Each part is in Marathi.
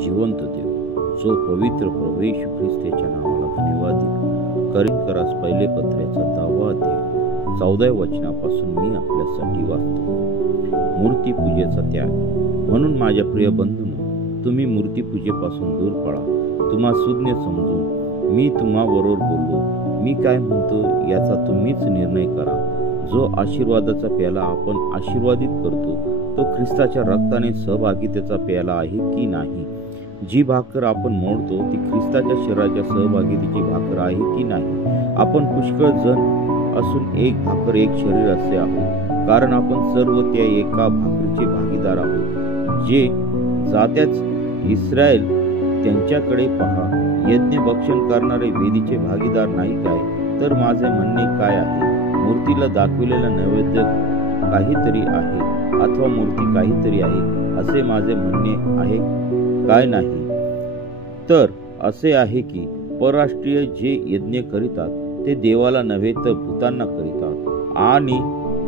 जिवंत देव, जो पवित्र प्रभू येशू ख्रिस्त याच्या नावाला धन्यवाद देतो. करिंथकरास पहिले पत्र्याचा 10वा अध्याय 14व्या वचनापासून मी आपल्यासाठी वाचतो. मूर्तीपूजेचा त्याग. म्हणून माझ्या प्रिय बंधूंनो, तुम्ही मूर्तीपूजेपासून दूर पळा. तुम्हा सुज्ञ समजून मी तुम्हाबरोबर बोललो. मी काय म्हणतो याचा तुम्हीच निर्णय करा. जो आशीर्वादाचा प्याला आपण आशीर्वादित करतो तो ख्रिस्ताच्या रक्ताने सहभागितेचा प्याला आहे की नाही? जी भाकर आपण मोडतो ती ख्रिस्ताच्या शरीराच्या सहभागितेची भाकर आहे की नाही? आपण पुष्कळ जण असून एक भाकर एक शरीर असे आहोत, कारण आपण सर्व त्या एका भाकरीचे भागीदार आहोत. जे जात्याच इस्रायल त्यांच्याकडे पहा. यज्ञ भक्षण करणारे वेदीचे भागीदार नाही काय? तर माझे म्हणणे काय आहे? मूर्तीला दाखविलेला नैवेद्य काहीतरी आहे अथवा मूर्ती काहीतरी आहे असे माझे म्हणणे आहे काय? नाही. तर असे आहे की परराष्ट्रीय जे यज्ञ करीतात ते देवाला नव्हे तर भूतांना करीतात, आणि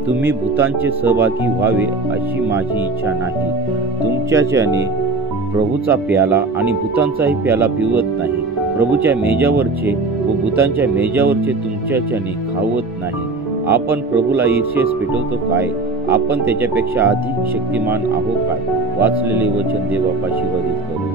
तुम्ही भूतांचे सहभागी व्हावे अशी माझी इच्छा नाही. तुमच्याच्याने प्रभूचा प्याला आणि भूतांचाही प्याला पिवत नाही. प्रभूच्या मेजावरचे व भूतांच्या मेजावरचे तुमच्याच्याने खावत नाही. आपण प्रभूला ईर्ष्येस पेटवतो काय? आपण त्याच्यापेक्षा अधिक शक्तिमान आहो काय? वाचलेले वचन देव आशीर्वादित करो.